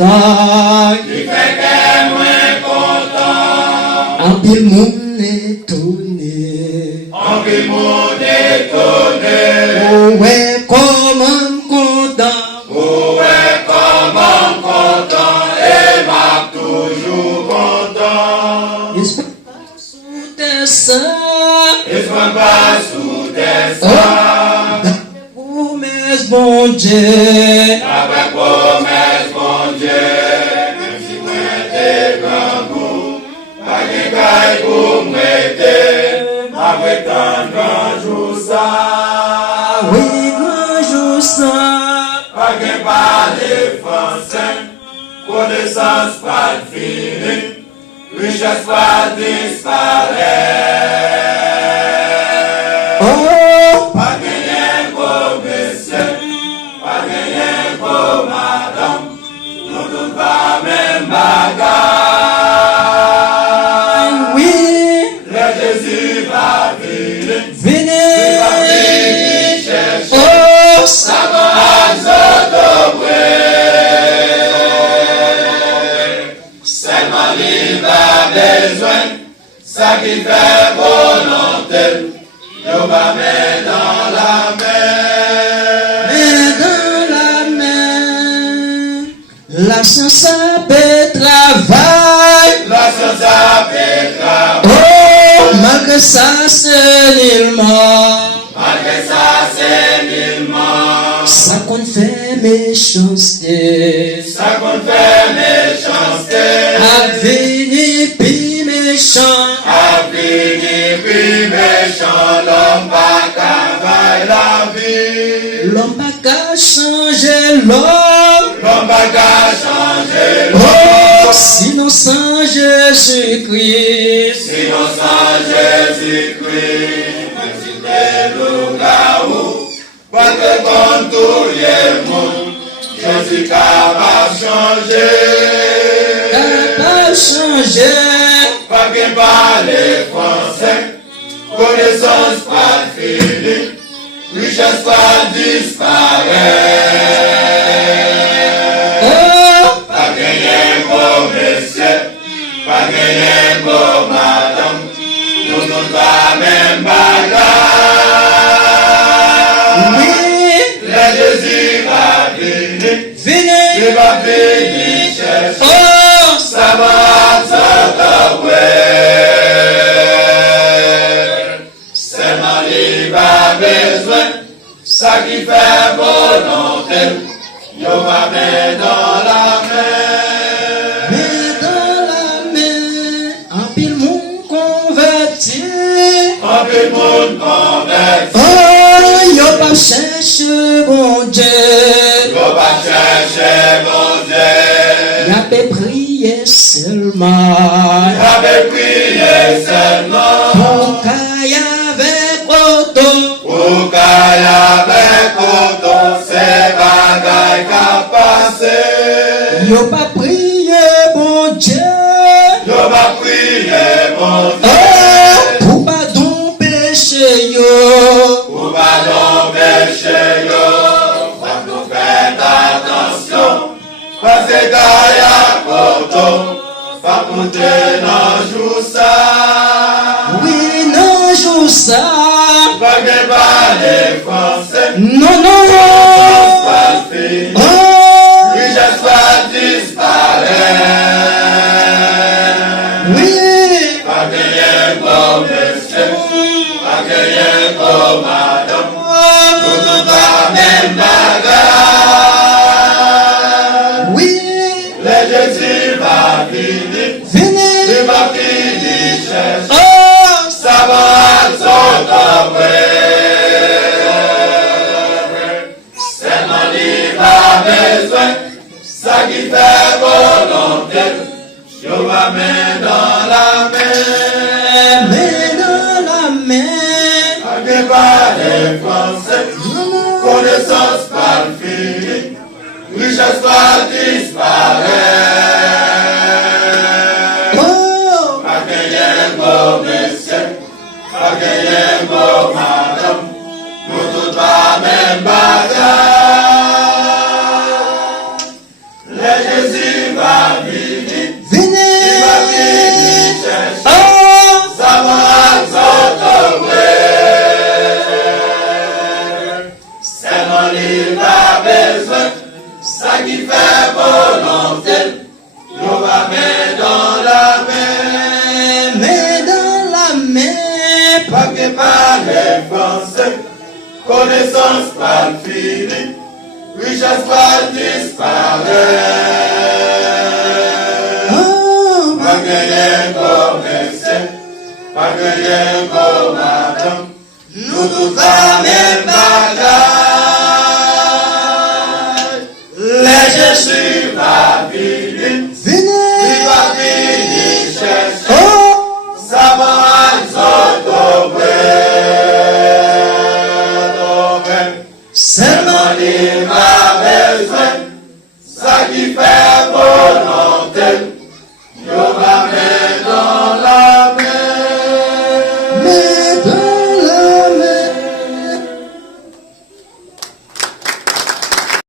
bataille. Qui fait qu'elle moins content. En pile monde étonné. En pile monde étonné. Oh ouais, comment content. Oh ouais, comment content. Et m'a toujours content. Espère pas sous tes seins. Espère pas sous tes seins. Promesse, bon Dieu. Avec promesse, bon Dieu. Même si moi t'es grand goût. Pas de caille pour m'aider. Avec un grand jour ça. Oui, grand jour ça. Pas de parler français. Connaissance pas fini. Richesse pas disparaît. Oh, Pas gagné pour monsieur. Pas gagné pour madame. Nous tous pas même bagarre. oui, Le Jésus va venir. venez. Cherche. Oh, Ça va s'adorer. Seulement il a besoin. Ça qui fait volonté. Yo va mettre dans la main. mais dans la main, la science peut travail. La science a fait travail. Oh, malgré ça, c'est l'illement. Malgré ça, c'est nullement. Ça qu'on fait méchanceté. Ça qu'on fait méchanceté. A venir puis méchant. A fini puis méchant. L'homme va travailler la vie. L'homme n'a qu'à changer l'homme. L'homme va changer Oh, l'homme. sinon sans Jésus-Christ. Sinon sans Jésus-Christ, même si t'es loup-garou, pas de contour le monde, Jésus capable de changer. Capable changer. Pas qu'un parler français, connaissance pas finie, richesse pas disparaît. Oh, Pas gagné pour monsieur, pas gagné pour madame, nous tous pas même bagarre. oui, Le Jésus va venir, venez. il va venir chercher, Oh, ça va s'adorer. Seulement il va besoin, ça qui fait volonté, yo va mettre dans la main. mais dans la main, en pile monde converti. En peu de monde converti, Oh, yo pas cherche bon Dieu. yo va chercher mon Dieu. Y a peut prier seulement. Avec prié seulement, Pour qu'il y avec auto. pour qu'il avec autant, c'est bagaille qu'a passé. Yo pas prié bon Dieu. Yo va prier mon Oh, Dieu, pour pardon péché yo. pour pardon péché yo. Faut nous faire attention, parce que gaille à autant, pas compter dans jour ça. Oui, non, joue ça. Pas que parler français, Non, non. pas fini. Oh, Richesse pas disparaît. oui. Pas gagné pour monsieur, pas gagné pour madame. Nous tous pas même bagarre. Oui. Le Jésus va venir, Venez. il va finir chercher. Oh, Ça va s'adorer. Seulement il va besoin, ça qui fait volonté, je va mettre dans la main. mais dans la main. Pas que parler français, connaissance pas finie, richesse pas disparaît. Oh, Pas gagné pour monsieur, pas gagné pour madame, nous tous pas même bagarre. Le Jésus connaissance pas finie, richesse pas disparaît. Pas gagner comme médecin, pas gagner comme madame, nous tous la même bagaille. Les Jésus va venir, il va venir chercher, ça va c'est mon